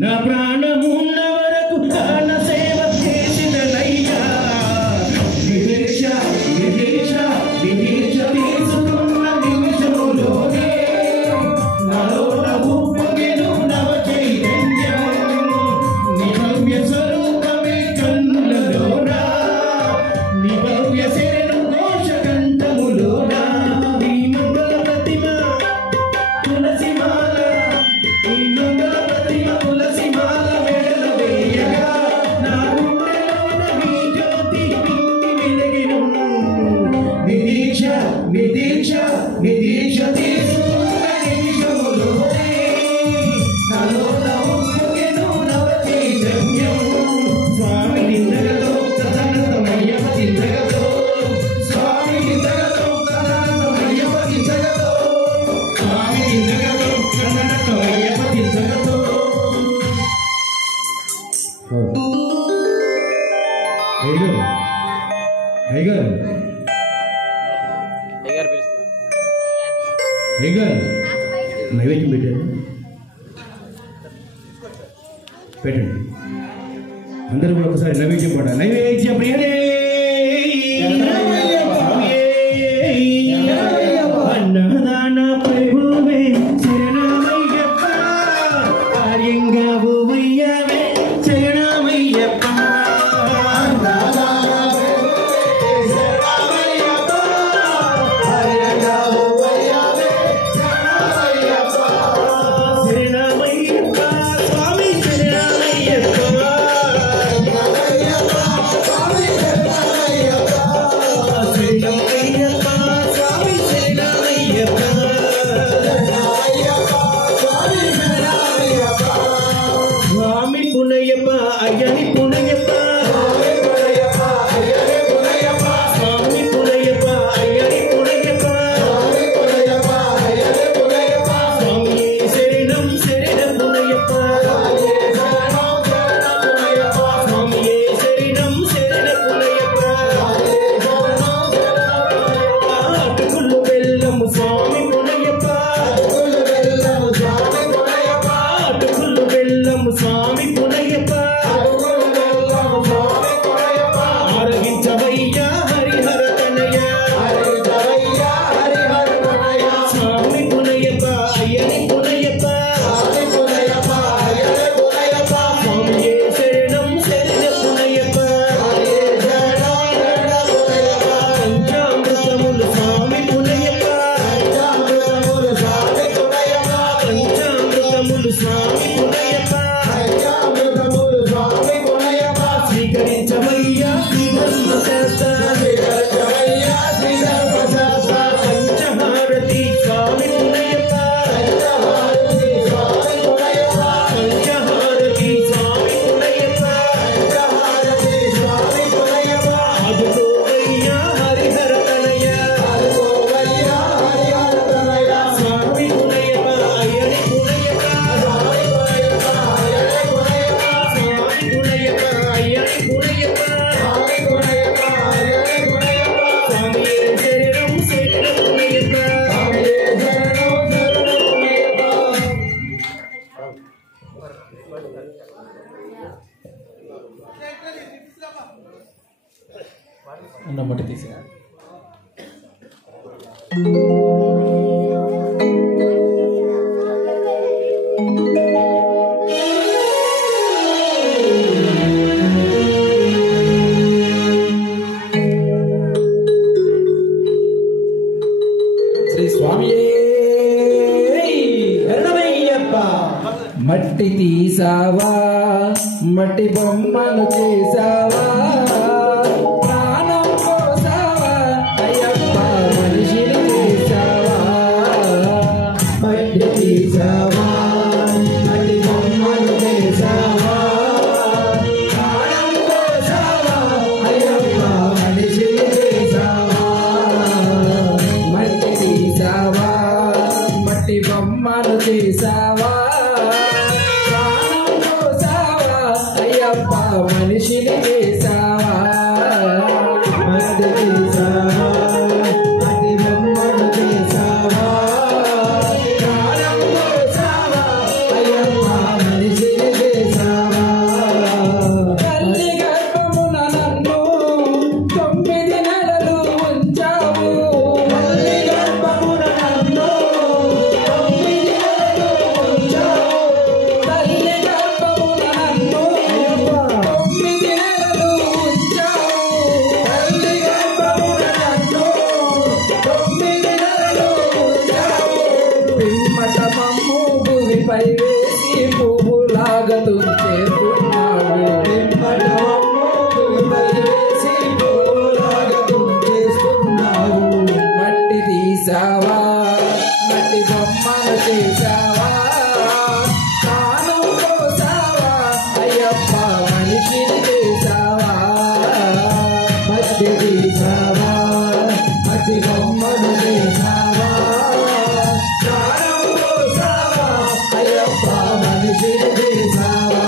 నా ప్రాణమున్న వరకు ప్రాణ సేవ చేసిననయ్యా విదేశ విదేశ విదేశ తీసుకున్న నిమిషములోనే నాలో నవ్వుకెను నవ చైతన్యం నీ భవ్య స్వరూపమే కన్నులలోనా నీ భవ్య శరణు ఘోష కంఠములోనా నీ మంగళ ప్రతిమ తులసిమాల నీ మంగళ ప్రతిమ తులసిమాల మెడల వేయగా నా గుండెలోన నీ జ్యోతి నిండి వెలిగెను నిదీక్ష నిదీక్ష నిదీక్ష తీసుకున్న నిమిషములోనే నాలో నవ్వుకెను నవ చైతన్యం స్వామి నిందగతో తదనంతమయ్యప్ప చింతగతో స్వామి నిందగతో తదనంతమయ్యప్ప చింతగతో స్వామి నిందగతో తదనంతమయ్యప్ప చింతగతో నైవేద్యం పెట్టారు పెట్టండి అందరూ కూడా ఒకసారి నైవేద్యం పడ నైవేద్య ప్రియనే అన్నదాన ప్రభువే శరణమయ్యప్ప కార్యంగా భూమయ్యవే శరణమయ్యప్ప స్వామి శరణమయ్యప్ప మట్టి తీసావా మట్టి బొమ్మను చేసావా ప్రాణం పోసావా అయ్యప్ప మనిషిని చేసావా మట్టి తీసావా మట్టి బొమ్మను చేసావా ప్రాణం పోసావా అయ్యప్ప మనిషిని చేసావా మట్టి తీసావా మట్టి బొమ్మను చేసావా మనిషిని చేసావా మట్టి తీసావా మట్టి బొమ్మను చేసావా ప్రాణం పోసావా అయ్యప్ప మనిషిని చేసావా తల్లి గర్భమున నన్ను 9 నెలలు ఉంచావు తల్లి గర్భమున నన్ను 9 నెలలు ఉంచావు తల్లి గర్భమున నన్ను పై వేసి పువ్వులాగా తుంచేస్తున్నావు మట్టి తీసావా మట్టి బొమ్మను చేసావా ప్రాణం పోసావా అయ్యప్ప మనిషిని చేసావా మట్టి తీసావా మట్టి బొమ్మను చేసావా ప్రాణం పోసావా అయ్యప్ప మనిషిని చేసావా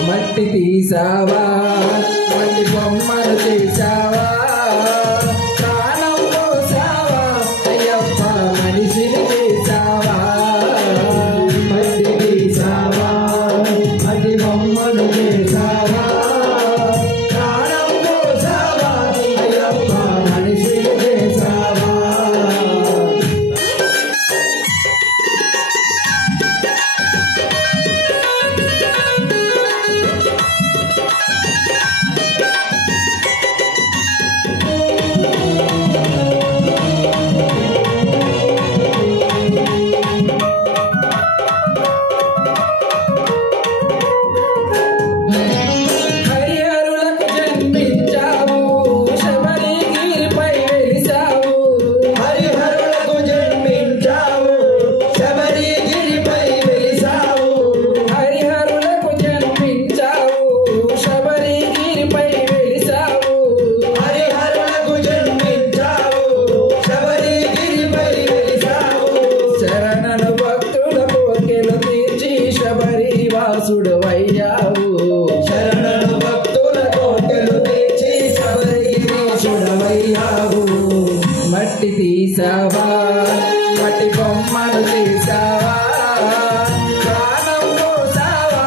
మట్టి తీసావా మట్టి బొమ్మను చేసావా ప్రాణం పోసావా అయ్యప్ప మనిషిని చేసావా మట్టి తీసావా మట్టి బొమ్మను చేసావా ప్రాణం పోసావా అయ్యప్ప మనిషిని చేసావా వాసుడవయ్యావు శరణు భక్తుల కోటెలు తెచ్చి శబరిగిరీశుడవయ్యావు మట్టి తీసావా మట్టి బొమ్మను చేసావా ప్రాణం పోసావా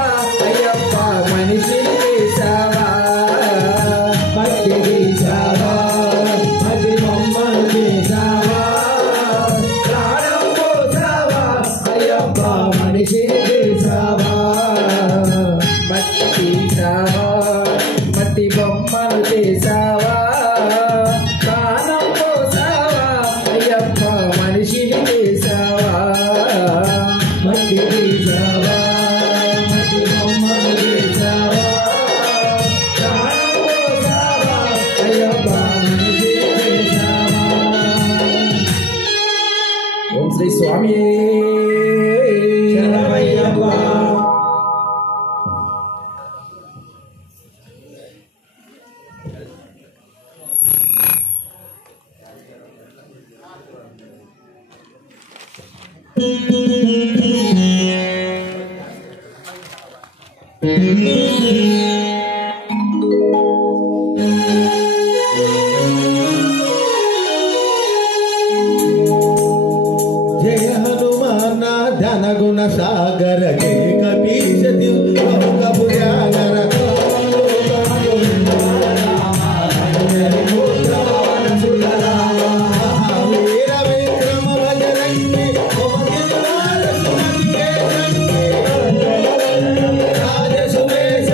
అయ్యప్ప మనిషిని చేసావా మట్టి తీసావా మట్టి బొమ్మను చేసావా ప్రాణం పోసావా అయ్యప్ప మనిషిని చేసావా మట్టి తీసావా మట్టి బొమ్మను చేసావా ప్రాణం పోసావా అయ్యప్ప మనిషిని చేసావా శ్రీ స్వామి जय हनुमान धन गुण सागर के कपीश भुजागर वीर विक्रम बजरंगी राज सुवेश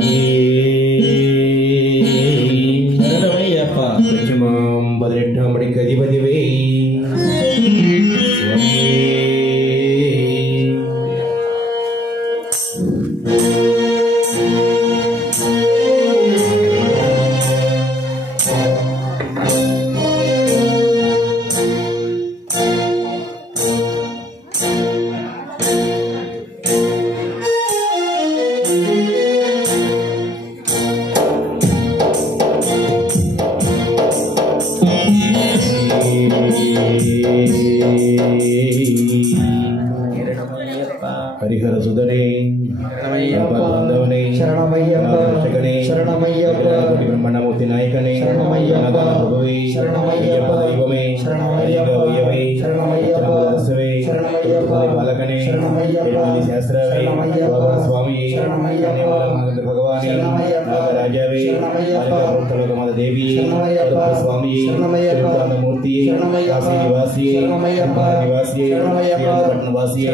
స్వామి శరణమయ్యప్ప పశ్చిమాం పదినెట్టాంబడి కదిపదివే స్వామి హరిహర సుధనే బ్రహ్మణమూర్తి నాయకనే దైవమే పాలకనే శాస్త్రవే స్వామి భగవాని రాజావే దేవి స్వామి మూర్తి నివాసి నివాసి పట్టణవాసి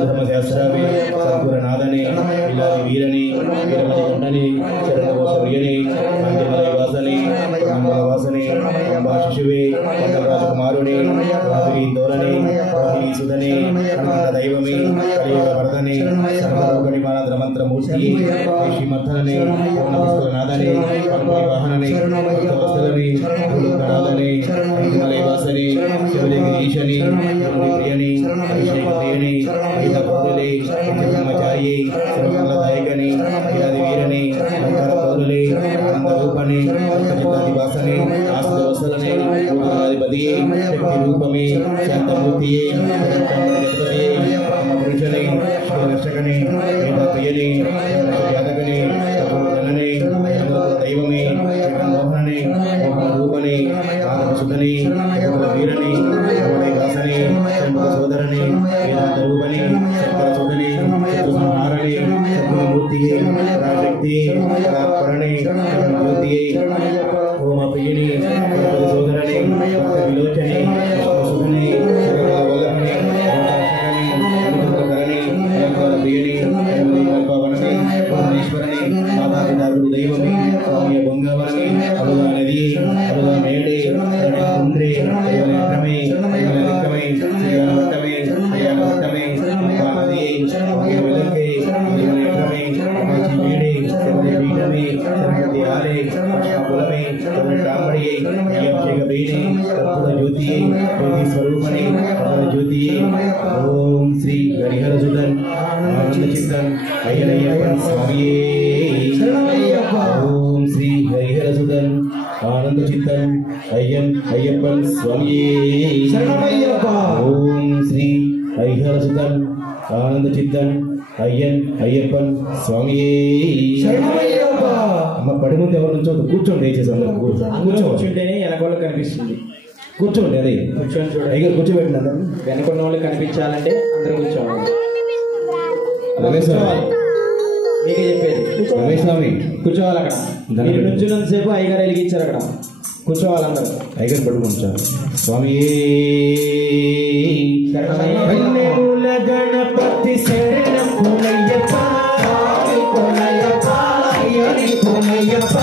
ధర్మశాస్త్రవే సంపూర్ణనాథనే ఇలాది వీరని వీరమణి శరణవసరియని వాసని వాసని శిశువే రాజకుమారుని ధోరణి సుధని దైవమే వరదనే సర్వలోకనిమానంద్ర మంత్రమూర్తి శ్రీమర్థనే నాథనే వాహననే వస్తులని నాథనే వాసని శివలింగీశని ప్రియని ప్రియని పౌరులే బ్రహ్మచారి సర్వదాయకని వీరని పౌరులే రూపని వాసని ఆస్తులనే అధిపతి శక్తి రూపమే శాంతమూర్తి పురుషని రక్షకని ప్రియని జాతకని జనని దైవమే మోహనని రూపని సుధని వీరని వాసని సోదరని రూపని సుధని సంహారణి మూర్తి శక్తి పరణి జ్యోతి ఓమ ప్రియని సోదరని విలోచని సుధని వల్లభని ఈశ్వరని మాతాపితారుడు దైవమే స్వామి బొంగవరని అడుగా నది అడుగా మేడే ఉండ్రే నేత్రమే లింగమే శ్రీవట్టమే శ్రీవట్టమే నది విలకే నేత్రమే మేడే పీఠమే సరస్వతి ఆలే కులమే బ్రాహ్మణి అభిషేక బీడే జ్యోతి జ్యోతి స్వరూపణి జ్యోతి ఓం శ్రీ హరిహర సుధన్ ఆనంద చిత్తన్ అయ్యనయ్యప్పన్ స్వామియే ఓం శ్రీ హరిహర సుధన్ ఆనంద చిత్తన్ అయ్యప్పన్ స్వామియే ఓం శ్రీ హరిహర సుధన్ ఆనంద చిత్తన్ అయ్యప్పన్ స్వామియే అమ్మ పడి ముందు ఎవరు నుంచో కూర్చోండి దయచేసి అందరూ కూర్చోంటేనే వెనకోళ్ళకి కనిపిస్తుంది కూర్చోండి అదే కూర్చొని చూడండి అయ్యో కూర్చోబెట్టిన వెనకున్న వాళ్ళకి కనిపించాలంటే అందరూ కూర్చోవాలి రమేష్ మీకే చెప్పేది రమేష్ స్వామి కూర్చోవాలి అక్కడ మీరు నుంచినంతసేపు అయ్యగారు వెలిగించారు అక్కడ కూర్చోవాలి అందరూ అయ్యగారు పడుకుంటారు స్వామి గణపతి శరణం పునయ్యప్ప పునయ్యప్ప పునయ్యప్ప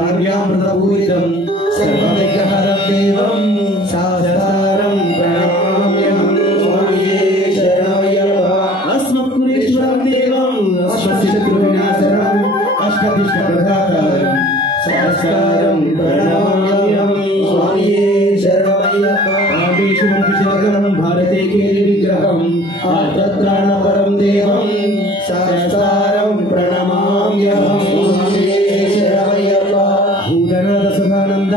కారుణ్యామృతపూరితం సర్వవిఘ్నహరం దేవం శాస్త్రం ప్రణామ్యం స్వామియే శరణమయ్యప్ప. అస్మత్కులేశ్వరం దేవం అస్మశత్రువినాశనం అష్టదిష్టప్రదాకారం శాస్త్రం ప్రణామ్యం స్వామియే శరణమయ్యప్ప. ఆదేశం శరణం భారతే కేలి విగ్రహం ఆర్తత్రాణపరం దేవం శాస్త్రం ప్రణామ్యం స్వామియే శరణమయ్యప్ప. భూతనాథ సుధానంద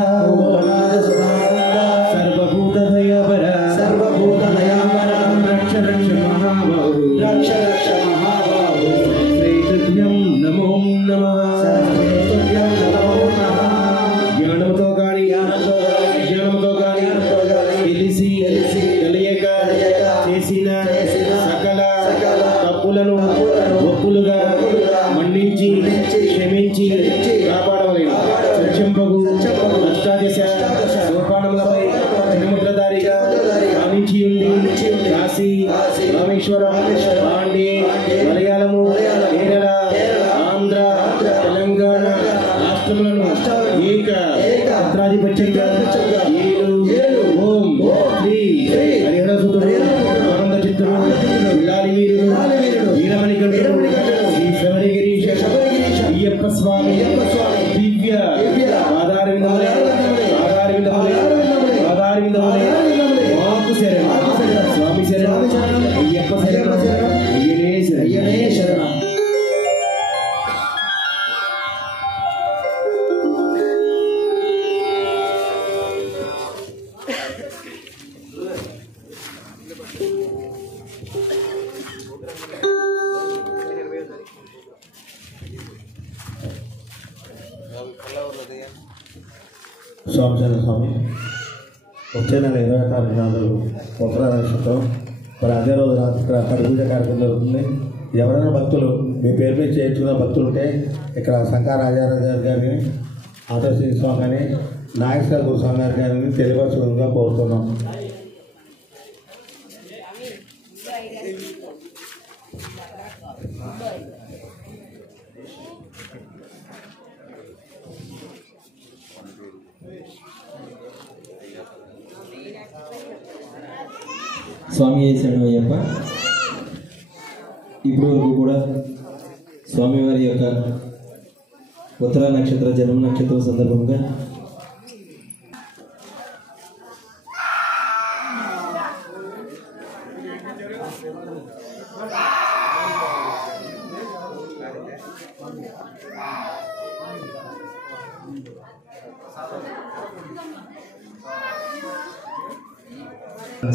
సర్వభూత దయాపర రక్ష రక్ష మహాబాహు శ్రీతుభ్యం నమో నమః. జ్ఞానంతో కానీ అజ్ఞానంతో కానీ తెలిసి తెలియక చేసిన సకల తప్పులను ఒప్పులుగా మన్నించి క్షమించి కాపాడవలేను. సత్యంపగు అష్టాదశ సోపానములపై తిరుముద్రధారిగా రాణించి ఉండి కాశీ రామేశ్వరం పాండే మలయాళము కేరళ ఆంధ్ర తెలంగాణ రాష్ట్రములను ఏక పత్రాధిపత్యంగా ఏలు ఓం శ్రీ హరిహరసుతుడు ఆనంద చిత్తుడు విల్లాలి వీరుడు వీరమణికంఠుడు శ్రీ శబరిగిరీశ అయ్యప్ప స్వామి దివ్య పాదారవిందములే మాకు శరణం. స్వామి శరణం, అయ్యప్ప శరణం, అయ్యనే శరణం. స్వామి స్వామి వచ్చే నెల 26 నాడు ఉత్తర నక్షత్రం మరి అదే రోజు రాత్రి ఇక్కడ పూజ కార్యక్రమం జరుగుతుంది. ఎవరైనా భక్తులు మీ పేరు మీద చేయించుకున్న భక్తులు ఉంటే ఇక్కడ శంకర రాజారావు గారిని ఆదర్శ స్వామి కానీ నాగేశ్వర గురుస్వామి గారి గారిని తెలియపరచుకుందిగా కోరుతున్నాం. స్వామి శరణమయ్యప్ప. ఇప్పుడు వరకు కూడా స్వామివారి యొక్క ఉత్తర నక్షత్ర జన్మ నక్షత్రం సందర్భంగా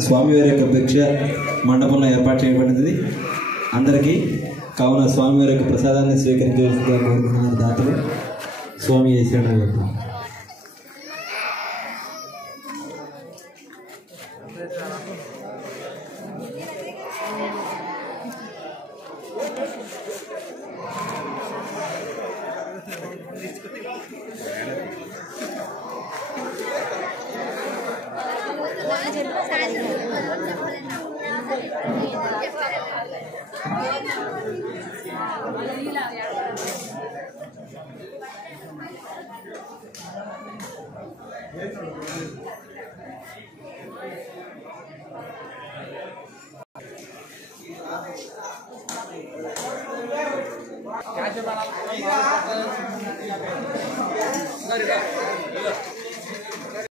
స్వామివారి యొక్క భిక్ష మండపంలో ఏర్పాటు చేయబడింది. అందరికీ కావున స్వామివారి యొక్క ప్రసాదాన్ని స్వీకరించవలసిందిగా కోరుకుంటున్నారు దాతలు. స్వామి శరణమయ్యప్ప. क्या